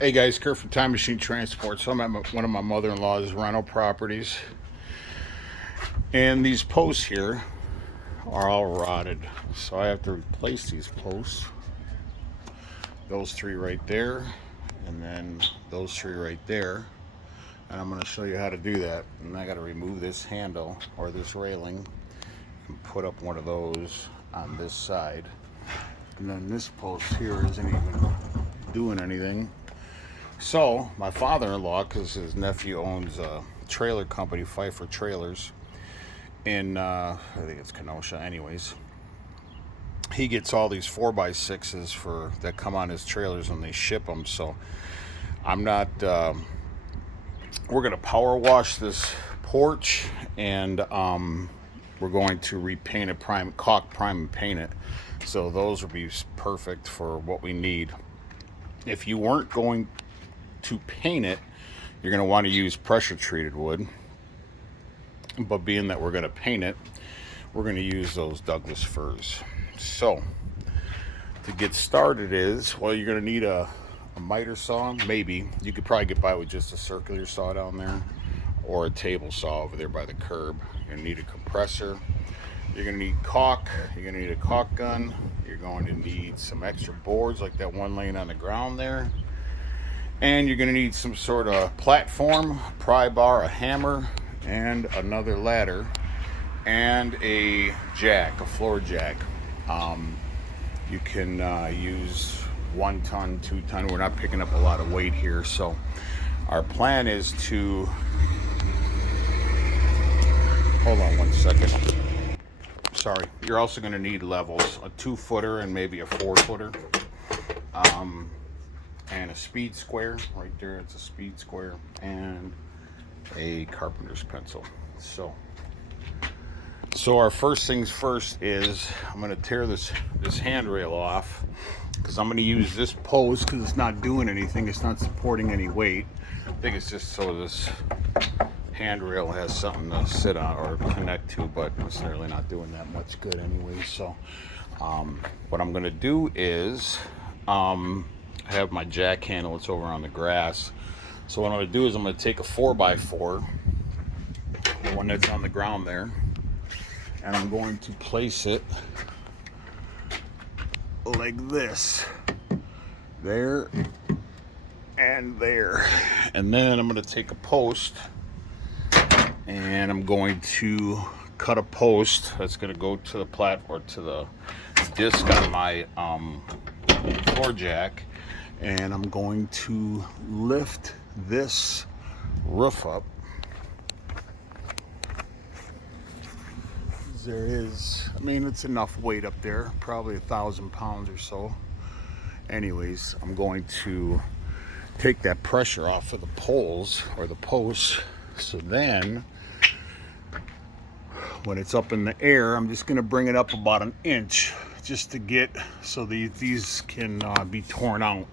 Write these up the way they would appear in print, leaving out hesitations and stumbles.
Hey guys, Kurt from Time Machine Transport. So I'm at one of my mother-in-law's rental properties, and these posts here are all rotted. So I have to replace these posts. Those three right there, and then those three right there. And I'm going to show you how to do that. And I got to remove this handle or this railing and put up one of those on this side. And then this post here isn't even doing anything. So my father-in-law, because his nephew owns a trailer company, Pfeiffer Trailers, in I think it's Kenosha. Anyways, he gets all these 4x6s for that come on his trailers when they ship them. So I'm not. We're gonna power wash this porch, and we're going to repaint it, caulk, prime, and paint it. So those would be perfect for what we need. If you weren't going to paint it, you're going to want to use pressure treated wood, but being that we're going to paint it, we're going to use those Douglas firs. So to get started is, well, you're going to need a miter saw. Maybe you could probably get by with just a circular saw down there, or a table saw over there by the curb. You're going to need a compressor. You're going to need caulk. You're going to need a caulk gun. You're going to need some extra boards like that one laying on the ground there. And you're going to need some sort of platform, pry bar, a hammer, and another ladder, and a jack, a floor jack. You can use 1 ton, 2 ton. We're not picking up a lot of weight here, so our plan is to, hold on 1 second. Sorry. You're also going to need levels, a 2-footer and maybe a 4-footer. And a speed square right there. It's a speed square and a carpenter's pencil. So our first things first is I'm going to tear this handrail off, because I'm going to use this post because it's not doing anything. It's not supporting any weight. I think it's just so this handrail has something to sit on or connect to, but it's really not doing that much good anyway. So what I'm going to do is I have my jack handle. It's over on the grass. So what I'm going to do is I'm going to take a 4x4, the one that's on the ground there, and I'm going to place it like this, there and there. And then I'm going to take a post, and I'm going to cut a post that's going to go to the platform, to the disc on my floor jack. And I'm going to lift this roof up. There is, I mean, it's enough weight up there, probably 1,000 pounds or so. Anyways, I'm going to take that pressure off of the poles or the posts. So then when it's up in the air, I'm just going to bring it up about 1 inch just to get so these can be torn out,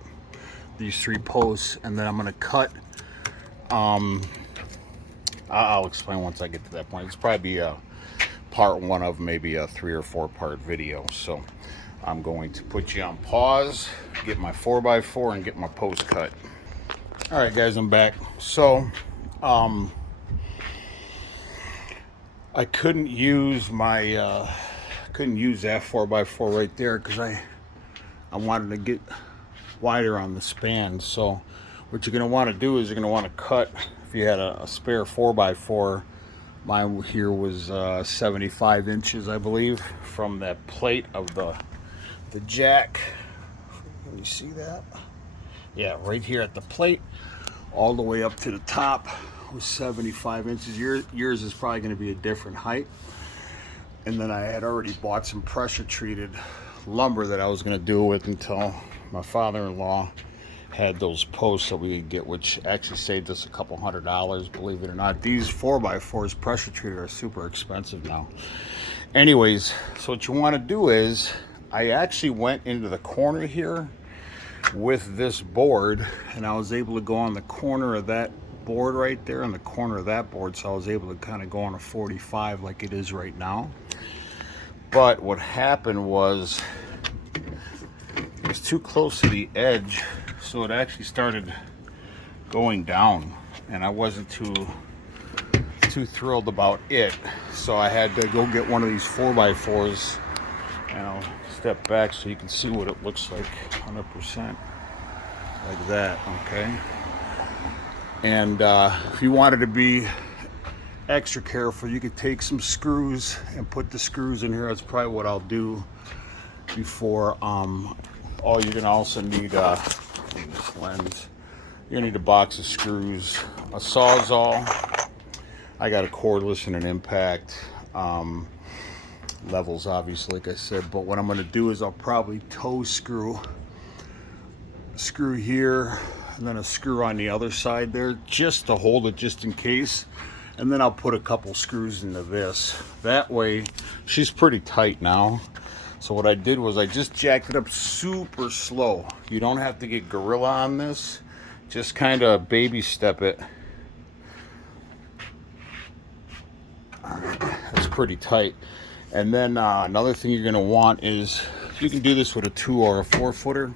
these 3 posts. And then I'm going to cut, I'll explain once I get to that point. It's probably be a part 1 of maybe a 3 or 4 part video. So I'm going to put you on pause, get my 4x4 and get my post cut. All right guys, I'm back. So I couldn't use my couldn't use that 4x4 right there because I wanted to get wider on the span. So what you're going to want to do is you're going to want to cut, if you had a spare 4x4, mine here was 75 inches I believe, from that plate of the jack. Can you see that? Yeah, right here at the plate all the way up to the top was 75 inches. Yours is probably going to be a different height. And then I had already bought some pressure treated lumber that I was going to do with until my father-in-law had those posts that we could get, which actually saved us a couple $100, believe it or not. These 4x4s pressure treated are super expensive now. Anyways, so what you want to do is, I actually went into the corner here with this board, and I was able to go on the corner of that board right there, on the corner of that board, so I was able to kind of go on a 45 like it is right now. But what happened was it was too close to the edge So it actually started going down, and I wasn't too thrilled about it. So I had to go get one of these 4x4s, and I'll step back so you can see what it looks like 100% like that, okay? And if you wanted to be extra careful, you could take some screws and put the screws in here. That's probably what I'll do before. Oh, you're gonna also need this lens. You're gonna need a box of screws, a Sawzall. I got a cordless and an impact. Levels, obviously, like I said. But what I'm gonna do is I'll probably toe screw here, and then a screw on the other side there, just to hold it, just in case. And then I'll put a couple screws into this. That way, she's pretty tight now. So what I did was I just jacked it up super slow. You don't have to get gorilla on this. Just kind of baby step it. All right, that's pretty tight. And then another thing you're gonna want is, you can do this with a 2 or a 4 footer.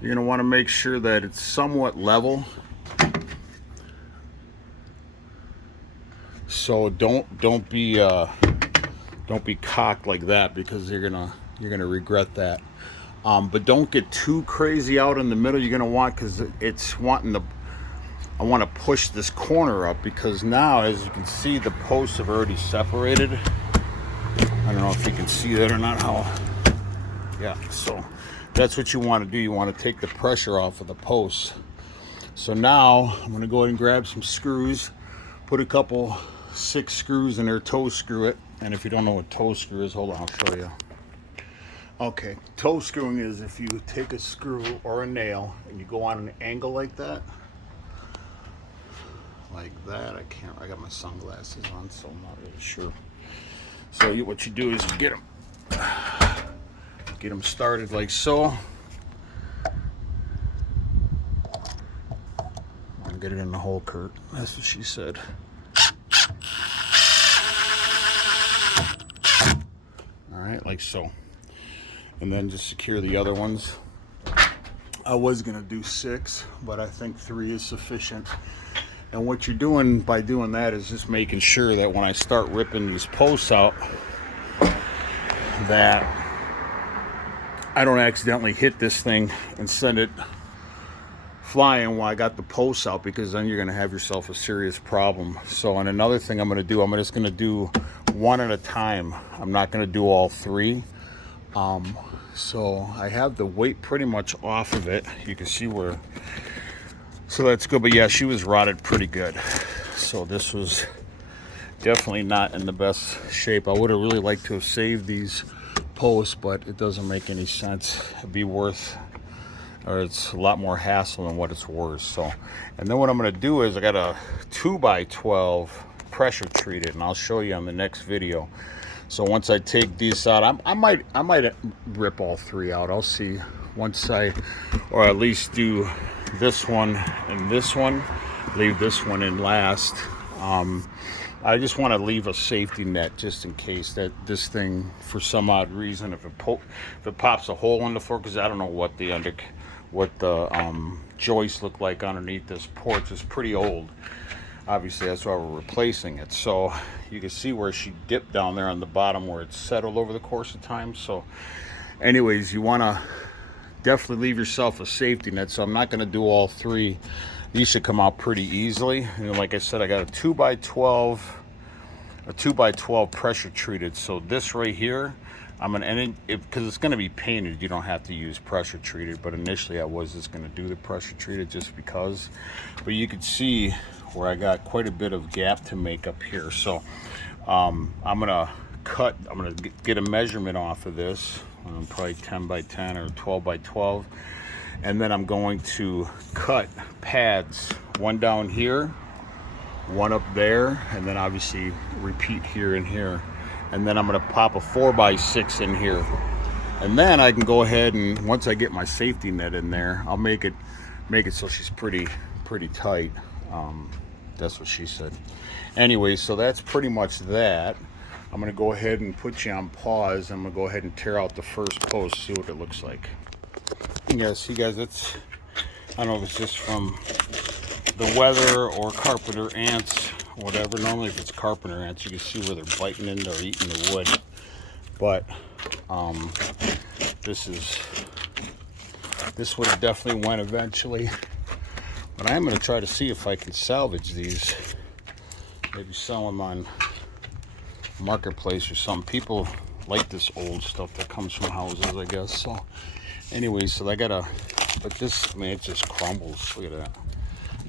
You're gonna want to make sure that it's somewhat level. So don't be cocked like that, because you're gonna regret that. But don't get too crazy out in the middle. You're gonna want, because it's wanting the, I want to push this corner up, because now, as you can see, the posts have already separated. I don't know if you can see that or not. Yeah, so that's what you want to do. You want to take the pressure off of the posts. So now I'm going to go ahead and grab some screws, put a couple 6 screws in there, toe screw it. And if you don't know what toe screw is, hold on, I'll show you. Okay, toe screwing is if you take a screw or a nail and you go on an angle like that. Like that. I got my sunglasses on, so I'm not really sure. So what you do is you get them started like so. I'll get it in the hole, Kurt. That's what she said. All right, like so. And then just secure the other ones. I was gonna do 6, but I think 3 is sufficient. And what you're doing by doing that is just making sure that when I start ripping these posts out, that I don't accidentally hit this thing and send it flying while I got the posts out, because then you're going to have yourself a serious problem. So, and another thing I'm going to do, I'm just going to do one at a time. I'm not going to do all 3. So I have the weight pretty much off of it. You can see where, so that's good. But yeah, she was rotted pretty good. So this was definitely not in the best shape. I would have really liked to have saved these posts, but it doesn't make any sense. It'd be worth, or it's a lot more hassle than what it's worth. So, and then what I'm going to do is I got a 2x12 pressure treated, and I'll show you on the next video. So once I take these out, I might rip all 3 out. I'll see once or at least do this one and this one, leave this one in last. I just want to leave a safety net just in case that this thing, for some odd reason, if it pops a hole in the floor, because I don't know what the joists look like underneath this porch. Is pretty old. Obviously, that's why we're replacing it. So you can see where she dipped down there on the bottom, where it's settled over the course of time. So anyways, you want to definitely leave yourself a safety net. So I'm not going to do all 3. These should come out pretty easily. And like I said, I got a 2x12 pressure treated. So this right here, I'm gonna, and because it's gonna be painted, you don't have to use pressure treated. But initially, I was just gonna do the pressure treated just because. But you can see where I got quite a bit of gap to make up here. So I'm gonna get a measurement off of this, probably 10x10 or 12x12. And then I'm going to cut pads, one down here, one up there, and then obviously repeat here and here. And then I'm going to pop a 4x6 in here. And then I can go ahead and, once I get my safety net in there, I'll make it so she's pretty tight. That's what she said. Anyway, so that's pretty much that. I'm going to go ahead and put you on pause. I'm going to go ahead and tear out the first post, see what it looks like. Yeah, see guys, I don't know if it's just from the weather or carpenter ants, whatever. Normally if it's carpenter ants, you can see where they're biting into or eating the wood. But this would have definitely went eventually. But I am going to try to see if I can salvage these. Maybe sell them on Marketplace or something. People like this old stuff that comes from houses, I guess. So anyway, so I gotta, but this, man, it just crumbles. Look at that.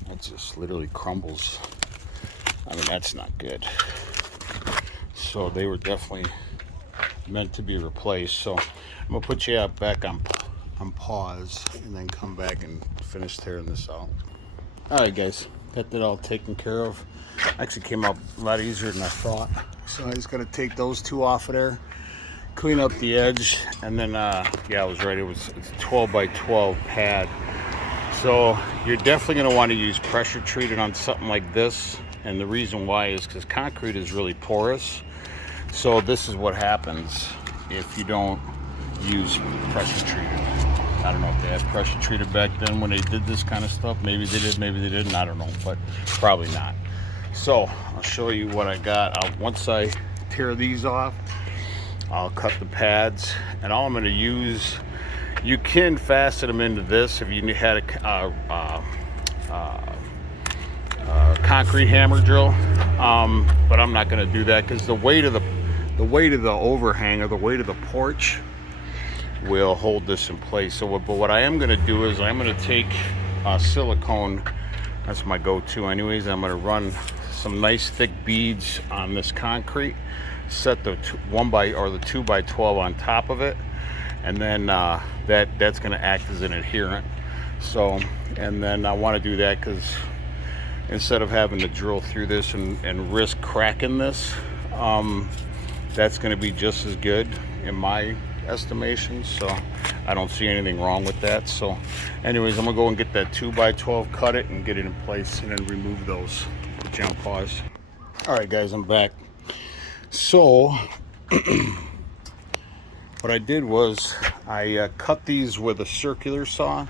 It just literally crumbles. I mean, that's not good. So they were definitely meant to be replaced. So I'm gonna put you back on pause and then come back and finish tearing this out. All right, guys, got that all taken care of. Actually came out a lot easier than I thought. So I just got to take those two off of there, clean up the edge, and then yeah, I was right. It's a 12 by 12 pad. So you're definitely going to want to use pressure treated on something like this. And the reason why is because concrete is really porous. So this is what happens if you don't use pressure treated. I don't know if they had pressure treated back then when they did this kind of stuff. Maybe they did, maybe they didn't. I don't know, but probably not. So I'll show you what I got. Once I tear these off, I'll cut the pads, and all I'm going to use, you can fasten them into this if you had a concrete hammer drill, but I'm not going to do that because the weight of the overhang or the weight of the porch will hold this in place. So what I am going to do is I'm going to take silicone. That's my go-to anyways. I'm going to run some nice thick beads on this concrete, set the 2 by 12 on top of it, and then that's going to act as an adherent. So, and then I want to do that because instead of having to drill through this and risk cracking this, that's going to be just as good in my estimation. So I don't see anything wrong with that. So anyways, I'm gonna go and get that 2 by 12, cut it and get it in place, and then remove those. Put you on pause. All right, guys, I'm back. So what I did was I cut these with a circular saw,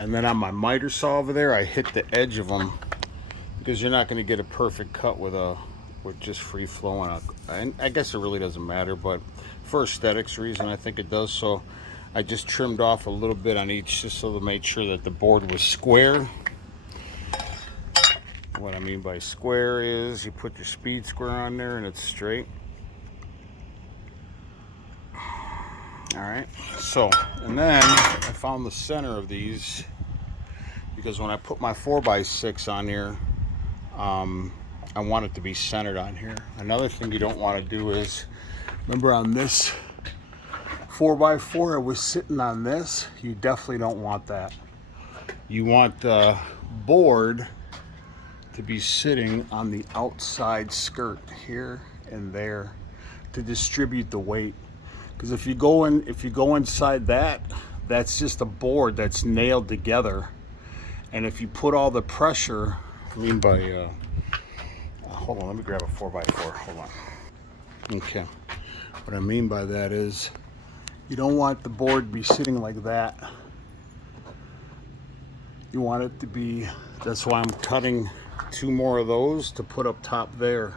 and then on my miter saw over there, I hit the edge of them because you're not going to get a perfect cut with just free flowing. And I guess it really doesn't matter, but for aesthetics reason, I think it does. So I just trimmed off a little bit on each just so to make sure that the board was square. What I mean by square is you put your speed square on there and it's straight. All right, so, and then I found the center of these because when I put my 4x6 on here, I want it to be centered on here. Another thing you don't want to do is, remember on this 4x4, it was sitting on this. You definitely don't want that. You want the board to be sitting on the outside skirt here and there to distribute the weight. Because if you go inside that, that's just a board that's nailed together. And if you put all the pressure, I mean by, hold on, let me grab a 4x4, hold on. Okay, what I mean by that is you don't want the board to be sitting like that. You want it to be, that's why I'm cutting 2 more of those to put up top there.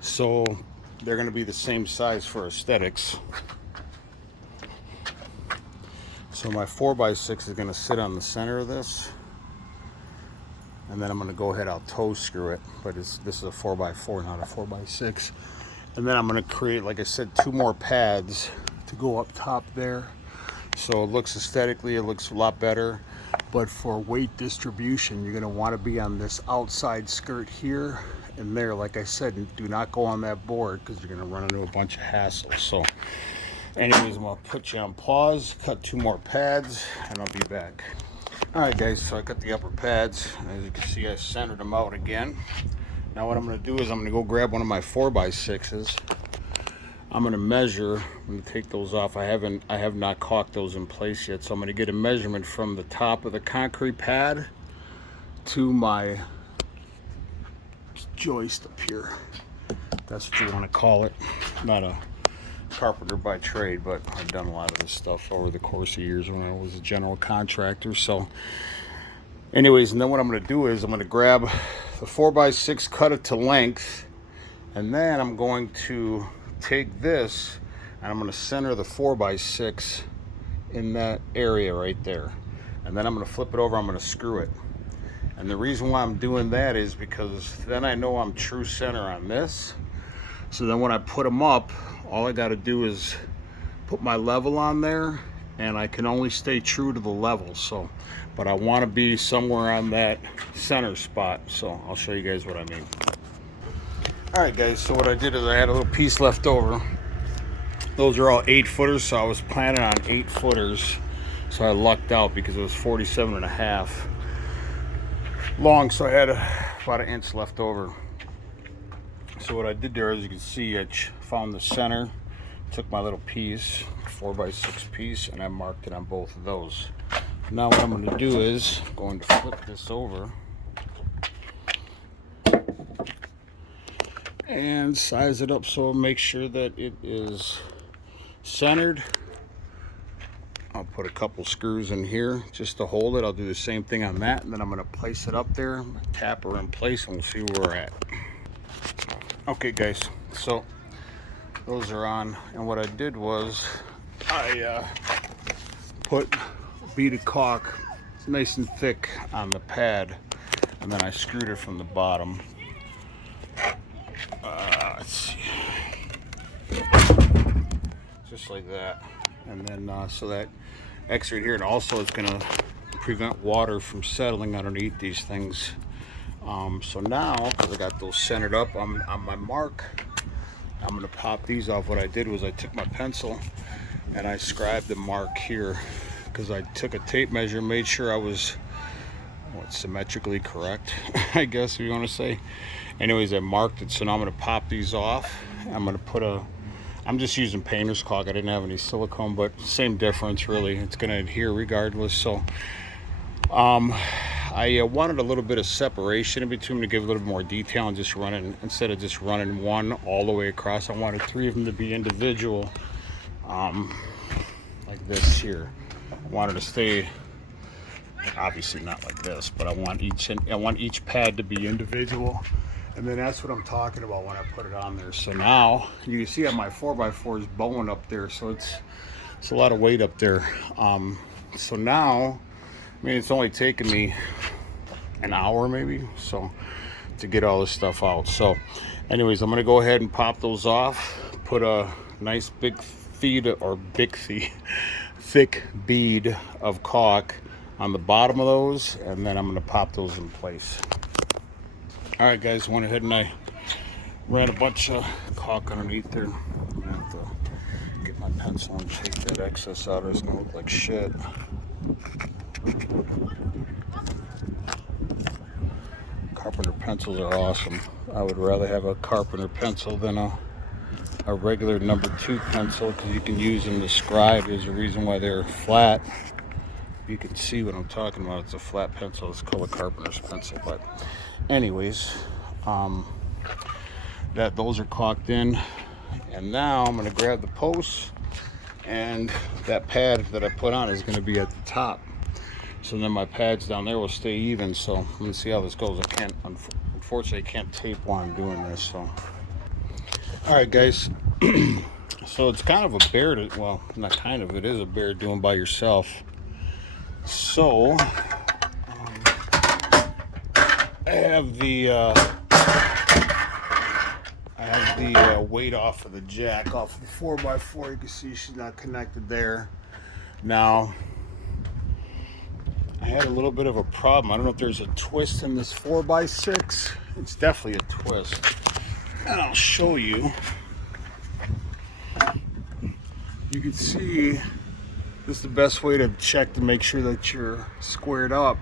So they're going to be the same size for aesthetics. So my 4x6 is going to sit on the center of this. And then I'm going to go ahead, I'll toe screw it. But this is a 4x4, not a 4x6. And then I'm going to create, like I said, 2 more pads to go up top there. So it looks aesthetically, it looks a lot better. But for weight distribution, you're going to want to be on this outside skirt here and there. Like I said, do not go on that board because you're going to run into a bunch of hassles. So anyways, I'm going to put you on pause, cut 2 more pads, and I'll be back. All right, guys, so I cut the upper pads. As you can see, I centered them out again. Now what I'm going to do is I'm going to go grab one of my 4x6s. I'm going to measure. I'm going to take those off. I have not caulked those in place yet, so I'm going to get a measurement from the top of the concrete pad to my joist up here. That's what you want to call it. Not a carpenter by trade, but I've done a lot of this stuff over the course of years when I was a general contractor. So Anyways, and then what I'm going to do is I'm going to grab the 4x6, cut it to length, and then I'm going to take this and I'm going to center the 4x6 in that area right there. And then I'm going to flip it over, I'm going to screw it. And the reason why I'm doing that is because then I know I'm true center on this. So then when I put them up, all I got to do is put my level on there, and I can only stay true to the level. So, but I want to be somewhere on that center spot. So I'll show you guys what I mean. All right, guys. So what I did is I had a little piece left over. Those are all 8-footers, so I was planning on 8-footers. So I lucked out because it was 47.5 long. So I had about 1 inch left over. So what I did there, as you can see, I found the center, took my little piece, 4x6 piece, and I marked it on both of those. Now what I'm going to do is I'm going to flip this over and size it up so I'll make sure that it is centered. I'll put a couple screws in here just to hold it. I'll do the same thing on that, and then I'm going to place it up there, tap her in place, and we'll see where we're at. Okay, guys, so those are on, and what I did was I put beaded caulk nice and thick on the pad, and then I screwed it from the bottom. Let's see, just like that, and then so that X right here, and also it's going to prevent water from settling underneath these things. So now, because I got those centered up on my mark, I'm going to pop these off. What I did was I took my pencil and I scribed the mark here, because I took a tape measure, made sure I was symmetrically correct, I guess if you want to say. Anyways, I marked it, so now I'm going to pop these off. I'm going to put I'm just using painter's caulk. I didn't have any silicone, but same difference really. It's going to adhere regardless. So I wanted a little bit of separation in between to give a little bit more detail, and just running, instead of just running one all the way across, I wanted 3 of them to be individual, like this here. I wanted to stay, obviously not like this, but I want each pad to be individual, and then that's what I'm talking about when I put it on there. So now you can see how my 4x4 is bowing up there, so it's a lot of weight up there. So now, I mean, it's only taken me an hour maybe so to get all this stuff out. So anyways, I'm gonna go ahead and pop those off, put a nice big thick bead of caulk on the bottom of those, and then I'm gonna pop those in place. All right, guys, went ahead and I ran a bunch of caulk underneath there. I'm gonna have to get my pencil and take that excess out, or it's gonna look like shit. Carpenter pencils are awesome. I would rather have a carpenter pencil than a regular number 2 pencil, because you can use them to scribe. There's a reason why they're flat. You can see what I'm talking about. It's a flat pencil. It's called a carpenter's pencil. But anyways, those are caulked in, and now I'm going to grab the posts, and that pad that I put on is going to be at the top. So then my pads down there will stay even. So let's see how this goes. Unfortunately, I can't tape while I'm doing this. So, all right, guys. So it's kind of a bear well, not kind of, it is a bear doing by yourself. So I have the weight off of the jack, off of the 4x4. You can see she's not connected there. Now, I had a little bit of a problem. I don't know if there's a twist in this 4x6. It's definitely a twist. And I'll show you. You can see this is the best way to check to make sure that you're squared up.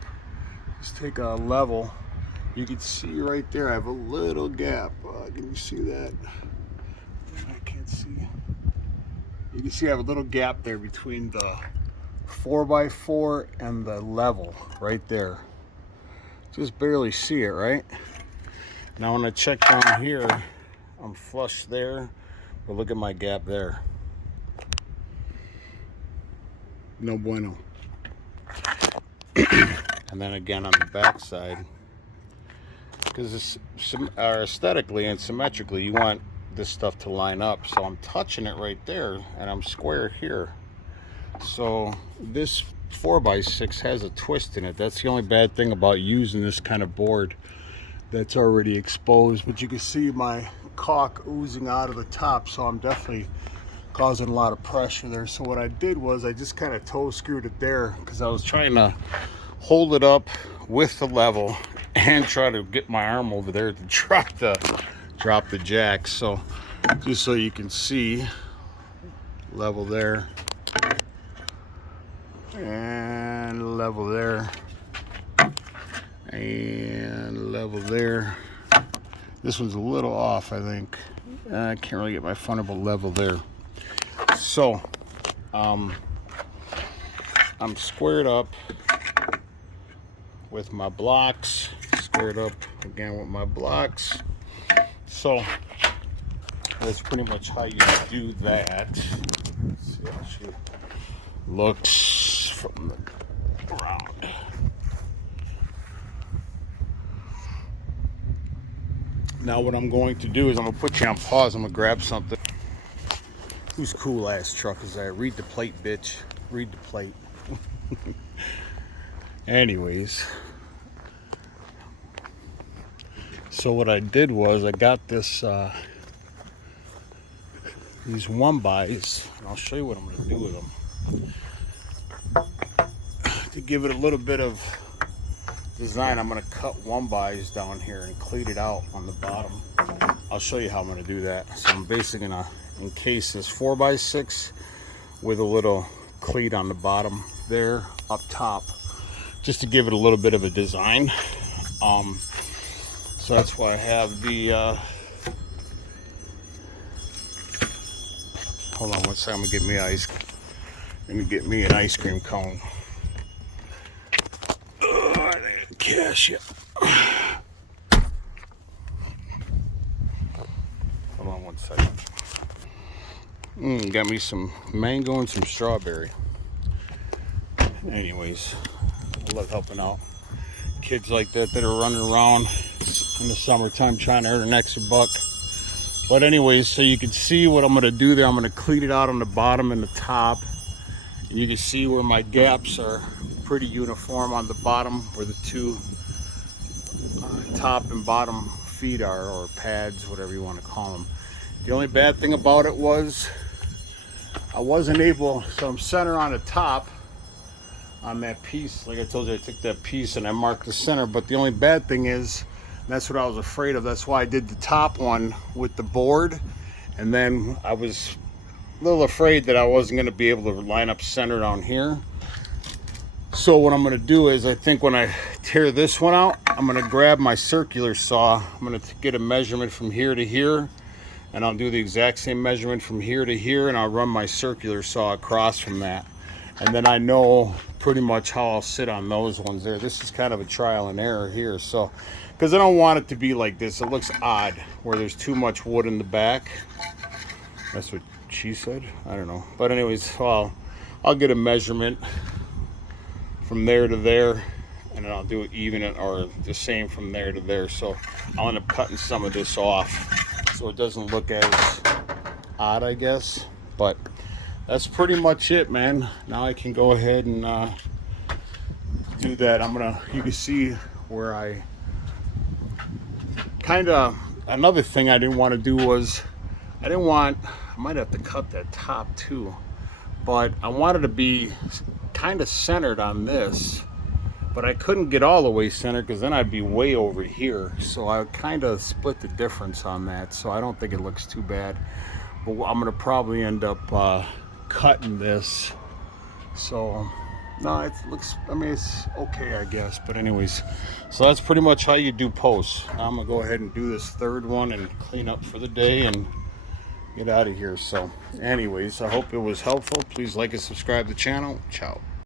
Just take a level. You can see right there I have a little gap. Can you see that? I can't see. You can see I have a little gap there between the 4x4 and the level right there. Just barely see it, right? Now when I check down here, I'm flush there, but look at my gap there. No bueno. And then again on the back side, because aesthetically and symmetrically, you want this stuff to line up. So I'm touching it right there, and I'm square here. So this 4x6 has a twist in it. That's the only bad thing about using this kind of board that's already exposed. But you can see my caulk oozing out of the top, so I'm definitely causing a lot of pressure there. So what I did was I just kind of toe screwed it there, because I was trying to hold it up with the level and try to get my arm over there to drop the jack. So just so you can see, level there and level there and level there. This one's a little off, I think. I can't really get my fundable level there. So I'm squared up with my blocks, squared up again with my blocks. So that's pretty much how you do that. Let's see how she looks from the ground. Now what I'm going to do is I'm going to put you on pause. I'm going to grab something. Whose cool ass truck is that? Read the plate, bitch. Read the plate. Anyways. So what I did was I got this these 1x, and I'll show you what I'm going to do with them. To give it a little bit of design, I'm going to cut 1x's down here and cleat it out on the bottom. I'll show you how I'm going to do that. So I'm basically going to encase this 4x6 with a little cleat on the bottom there up top, just to give it a little bit of a design. So that's why I have the hold on one second. I'm gonna get me an ice cream cone. I didn't cash it. Hold on one second. Got me some mango and some strawberry. Anyways, I love helping out kids like that are running around in the summertime trying to earn an extra buck. But anyways, so you can see what I'm going to do there. I'm going to cleat it out on the bottom and the top. And you can see where my gaps are pretty uniform on the bottom, where the two top and bottom feet are, or pads, whatever you want to call them. The only bad thing about it was I wasn't able, so I'm center on the top on that piece. Like I told you, I took that piece and I marked the center, but the only bad thing is, that's what I was afraid of. That's why I did the top one with the board, and then I was a little afraid that I wasn't going to be able to line up center down here. So what I'm going to do is, I think when I tear this one out, I'm going to grab my circular saw. I'm going to get a measurement from here to here, and I'll do the exact same measurement from here to here, and I'll run my circular saw across from that. And then I know pretty much how I'll sit on those ones there. This is kind of a trial and error here, so because I don't want it to be like this. It looks odd where there's too much wood in the back. That's what she said. I don't know. But anyways, well, I'll get a measurement from there to there, and then I'll do it even or the same from there to there. So I'll end up cutting some of this off so it doesn't look as odd, I guess. But that's pretty much it, man. Now I can go ahead and do that. You can see where I another thing I didn't want to do was, I might have to cut that top too, but I wanted to be kind of centered on this, but I couldn't get all the way centered because then I'd be way over here. So I kind of split the difference on that, so I don't think it looks too bad. But I'm gonna probably end up cutting this. So no, it looks, I mean, it's okay, I guess. But anyways, so that's pretty much how you do posts. Now I'm gonna go ahead and do this third one and clean up for the day and get out of here. So anyways, I hope it was helpful. Please like and subscribe to the channel. Ciao.